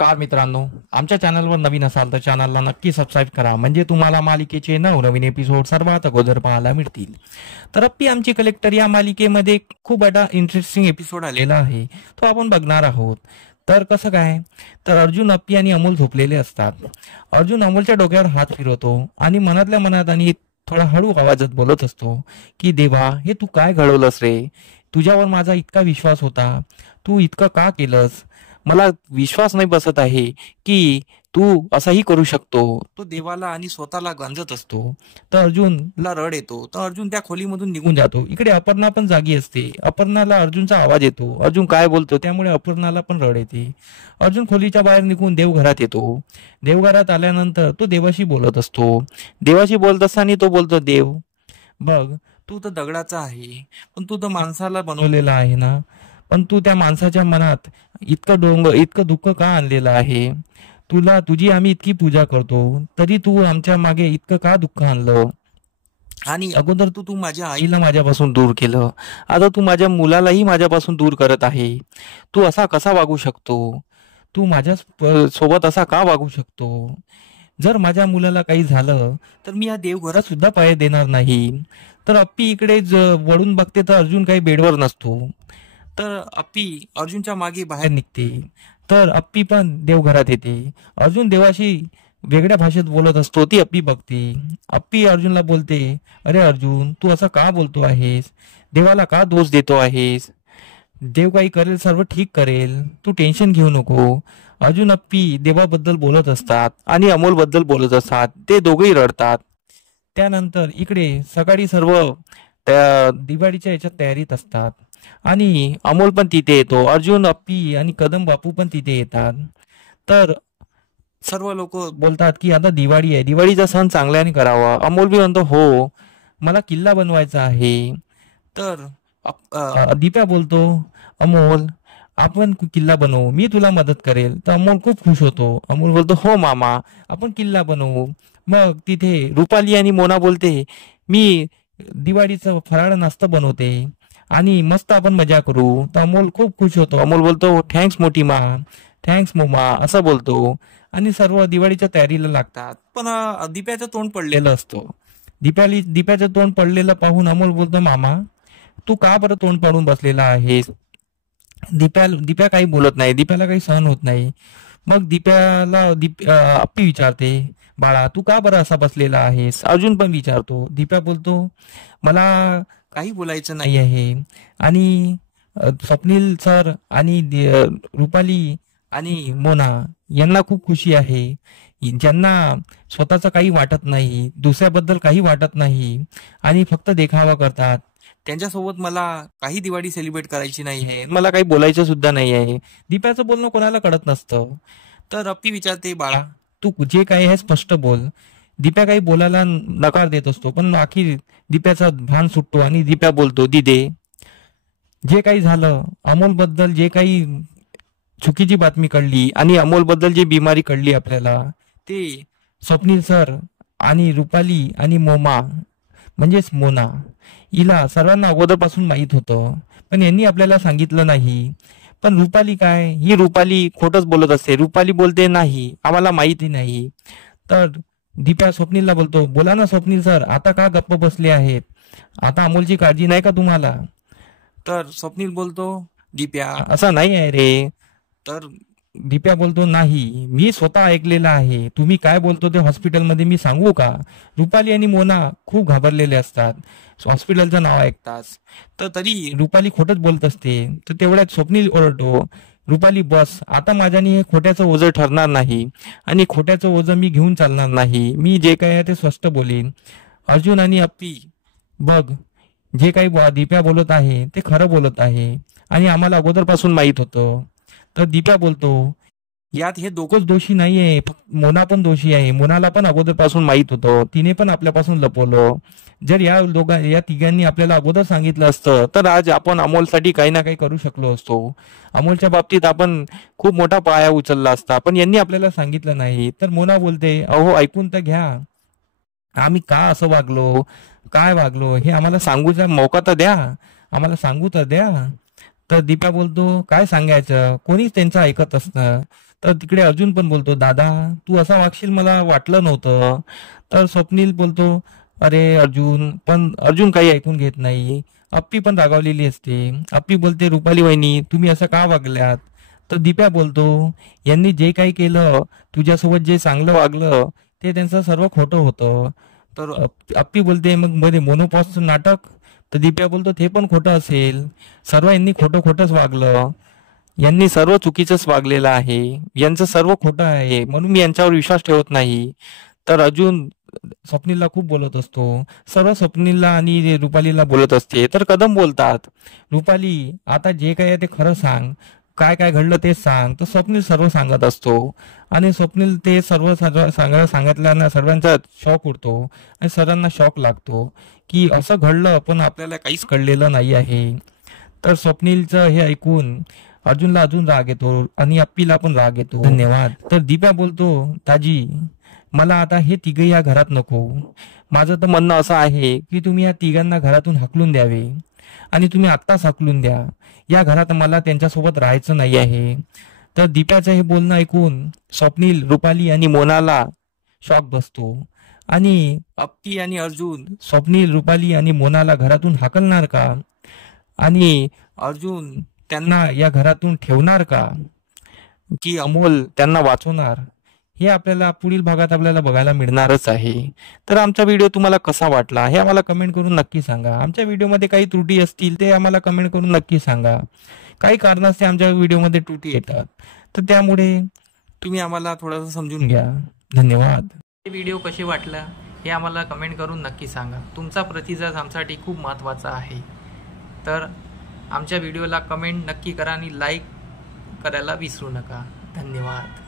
नमस्कार मित्रांनो, आमच्या चॅनलवर नवीन असाल तर चॅनलला नक्की सबस्क्राईब करा, म्हणजे तुम्हाला मालिकेचे नवनवीन एपिसोड सर्वात अगोदर पाहायला मिळतील. तर अप्पी आमची कलेक्टर या मालिकेमध्ये खूप इंटरेस्टिंग एपिसोड आलेला आहे, तो आपण बघणार आहोत. तर कसं काय, तर अर्जुन, अप्पी आणि अमोल झोपलेले असतात. अर्जुन अमोलच्या डोक्यावर हात फिरवतो आणि मनातल्या मनात आणि थोडा हळू आवाजात बोलत असतो की देवा, हे तू काय घडवलंस रे? तुझ्यावर माझा इतका विश्वास होता, तू इतकं का केलंस? मला विश्वास नाही बसत आहे की तू असंही करू शकतो. तो देवाला आणि स्वतःला गंजत असतो. तर अर्जुनला रड येतो. तर अर्जुन त्या खोलीमधून निघून जातो. इकडे अपर्णा पण जागी असते. अपर्णाला अर्जुनचा आवाज येतो. अर्जुन काय बोलतो त्यामुळे अपर्णाला पण रड येते. अर्जुन खोलीच्या बाहेर निघून देवघरात येतो. देवघरात आल्यानंतर तो देवाशी बोलत असतो. देवाशी बोलत असताना तो बोलतो, देव बघ, तू तर दगडाचा आहे, पण तू तर माणसाला बनवलेला आहे ना. पण तू त्या माणसाच्या मनात इतकं दुःख का आणलेलं आहे? तुझी आम्ही इतकी पूजा करतो, तरी तू आमच्या मागे इतकं का दुःख आणलं? आणि अगोदर तू तू माझ्या आईला माझ्यापासून दूर केलं, आता तू माझ्या मुलालाही माझ्यापासून दूर करत आहे. तू असा कसा वागू शकतो? तू माझ्या सोबत असा का वागू शकतो? जर माझ्या मुलाला काही झालं तर मी या देवघरात सुद्धा पाय देणार नाही. तर अप्पी इकडे वळून बघते तर अर्जुन काही बेडवर नसतो. तर अप्पी अर्जुनच्या मागे बाहेर निघते. तर अप्पी पण देवघरात येते. अर्जुन देवाशी वेगळ्या भाषेत बोलत असतो, ती अप्पी बघते. अप्पी अर्जुनला बोलते, अरे अर्जुन, तू असं का बोलतो आहेस? देवाला का दोष देतो आहेस? देव काही करेल, सर्व ठीक करेल, तू टेन्शन घेऊ नको. अर्जुन अप्पी देवाबद्दल बोलत असतात आणि अमोल बद्दल बोलत असतात. ते दोघेही रडतात. त्यानंतर इकडे सकाळी सर्व त्या दिवाळीच्या याच्यात तयारीत असतात आणि अमोल पण तिथे येतो. अर्जुन, अप्पी आणि कदम बापू पण तिथे येतात. तर सर्व लोक बोलतात की आता दिवाळी आहे, दिवाळीचा सण चांगल्याने करावा. अमोल बी म्हणतो, हो, मला किल्ला बनवायचा आहे. तर दीप्या बोलतो, अमोल, आपण किल्ला बनवू, मी तुला मदत करेल. तर अमोल खूप खुश होतो. अमोल बोलतो, हो मामा, आपण किल्ला बनवू. मग तिथे रुपाली आणि मोना बोलते, मी दिवाळीचं फराळ नाश्ता बनवते आणि मस्त आपण मजा करू. तर अमोल खूप खुश होतो. अमोल बोलतो, थँक्स मोठी मा, थँक्स मोमा, असं बोलतो. आणि सर्व दिवाळीच्या तयारीला लागतात. पण दीप्याचं तोंड पडलेलं असतं. दीप्याचं तोंड पडलेलं पाहून अमोल बोलतो, मामा, तू का बरं तोंड पाडून बसलेला आहेस? दीप्या काही बोलत नाही. दीप्याला काही सहन होत नाही. मग अप्पी विचारते, बाळा, तू का बरं असा बसलेला आहेस? अर्जुन पण विचारतो. दीप्या बोलतो, मला काही बोलायचं नाही आहे. आणि स्वप्नील सर आणि रुपाली आणि मोना यांना खूप खुशी आहे, ज्यांना स्वतःचं काही वाटत नाही, दुसऱ्याबद्दल काही वाटत नाही आणि फक्त देखावा करतात. त्यांच्यासोबत मला काही दिवाळी सेलिब्रेट करायची नाही आहे, मला काही बोलायचं सुद्धा नाही आहे. दीप्याचं बोलणं कोणाला कळत नसतं. तर अप्पी विचारते, बाळा, तू जे काही आहे स्पष्ट बोल. दीप्या काही बोलायला नकार देत असतो, पण अखेर दीप्याचा भान सुटतो आणि दीप्या बोलतो, दिदे, जे काही झालं, अमोल बद्दल जे काही चुकीची बातमी कळली आणि अमोल बद्दल जी बिमारी कळली आपल्याला, ते स्वप्नील सर आणि रुपाली आणि मोमा म्हणजेच मोना हिला सर्वांना अगोदरपासून माहीत होतं, पण यांनी आपल्याला सांगितलं नाही. पण रुपाली काय, ही रुपाली खोटच बोलत असते. रुपाली बोलते, नाही, आम्हाला माहिती नाही. तर दीप्या स्वप्नीलला बोलतो, बोला ना स्वप्नील सर, आता का गप्प बसले आहेत? आता अमोलची काळजी नाही का तुम्हाला? तर स्वप्नील बोलतो, दीप्या, असं नाही आहे रे. तर दीप्या बोलतो, नाही, मी स्वतः ऐकलेलं आहे. तुम्ही काय बोलतो ते हॉस्पिटलमध्ये मी सांगू का? रुपाली आणि मोना खूप घाबरलेले असतात हॉस्पिटलचं नाव ऐकताच. तर तरी रुपाली खोटच बोलत असते. तर तेवढ्यात स्वप्नील ओरडतो, रुपाली बस, आता माझ्याने हे खोट्याचं ओझं ठरणार नाही आणि खोट्याचं ओझं मी घेऊन चालणार नाही. मी जे काय आहे ते स्पष्ट बोलेन. अर्जुन आणि अप्पी, बघ, जे काही दीप्या बोलत आहे ते खरं बोलत आहे आणि आम्हाला अगोदरपासून माहीत होतं. तर दीप्या बोलतो, यात हे दोघंच दोषी नाहीये, मोना पण दोषी आहे. मोनाला पण अगोदरपासून माहीत होतं, तिने पण आपल्यापासून लपवलं. जर या तिघांनी आपल्याला अगोदर सांगितलं असतं तर आज आपण अमोलसाठी काही ना काही करू शकलो असतो. अमोलच्या बाबतीत आपण खूप मोठा पाया उचलला असता, पण यांनी आपल्याला सांगितलं नाही. तर मोना बोलते, अहो ऐकून तर घ्या, आम्ही का असं वागलो, काय वागलो, हे आम्हाला सांगूचा मौका तर द्या, आम्हाला सांगू तर द्या. तर दीप्या बोलतो, काय सांगायचं, कोणीच त्यांचं ऐकत असतं. तर तिकडे अर्जुन पण बोलतो, दादा तू असा वागशील मला वाटलं नव्हतं. तर स्वप्नील बोलतो, अरे अर्जुन, पण अर्जुन काही ऐकून घेत नाही. अप्पी पण रागावलेली असते. अप्पी बोलते, रुपाली वहिनी तुम्ही असं का वागल्यात? तर दिप्या बोलतो, यांनी जे काही केलं, तुझ्यासोबत जे चांगलं वागलं ते त्यांचं सर्व खोटं होतं. तर अप्पी बोलते, मग मध्ये मोनोपॉसचं नाटक? तर दिप्या बोलतो, ते पण खोटं असेल. सर्व यांनी खोटं खोटंच वागलं. यांनी सर्व चुकीचंच वागलेलं आहे. यांचं सर्व खोटं आहे, म्हणून मी यांच्यावर विश्वास ठेवत नाही. तर अर्जुन स्वप्नीलला खूप बोलत असतो. सर्व स्वप्नीलला आणि रुपालीला बोलत असते. तर कदम बोलतात, रुपाली आता जे काय आहे ते खरं सांग, काय काय घडलं ते सांग. तर स्वप्नील सर्व सांगत असतो आणि स्वप्नील ते सर्व सांगितल्यानं सर्वांचा शॉक उडतो आणि सर्वांना शॉक लागतो की असं घडलं पण आपल्याला काहीच कळलेलं नाही आहे. तर स्वप्नीलचं हे ऐकून अर्जुनला अजून राग येतो आणि अप्पीला पण राग येतो. धन्यवाद. तर दिप्या बोलतो, ताजी मला आता हे तिघ या घरात नको. माझं तर म्हणणं असं आहे की तुम्ही या तिघांना घरातून हाकलून द्यावे आणि तुम्ही आत्ताच हाकलून द्या. या घरात मला त्यांच्यासोबत राहायचं नाही आहे. तर दिप्याचं हे बोलणं ऐकून स्वप्नील, रुपाली आणि मोनाला शॉक बसतो आणि अप्पी आणि अर्जुन स्वप्नील, रुपाली आणि मोनाला घरातून हाकलणार का? आणि अर्जुन त्यांना या घरातून ठेवणार का, की अमोल त्यांना वाचवणार? हे आपल्याला पुढील भागात आपल्याला बघायला मिळणारच आहे. तर आमचा व्हिडिओ तुम्हाला कसा वाटला हे आम्हाला कमेंट करून नक्की सांगा. आमच्या व्हिडिओमध्ये काही त्रुटी असतील ते आम्हाला कमेंट करून नक्की सांगा. काही कारणास्तव आमच्या व्हिडिओमध्ये त्रुटी येतात, तर त्यामुळे तुम्ही आम्हाला थोडंसं समजून घ्या. धन्यवाद. हे व्हिडिओ कसे वाटला हे आम्हाला कमेंट करून नक्की सांगा. तुमचा प्रतिसाद आमच्यासाठी खूप महत्त्वाचा आहे. तर आमच्या व्हिडिओला कमेंट नक्की करा आणि लाईक करायला विसरू नका. धन्यवाद.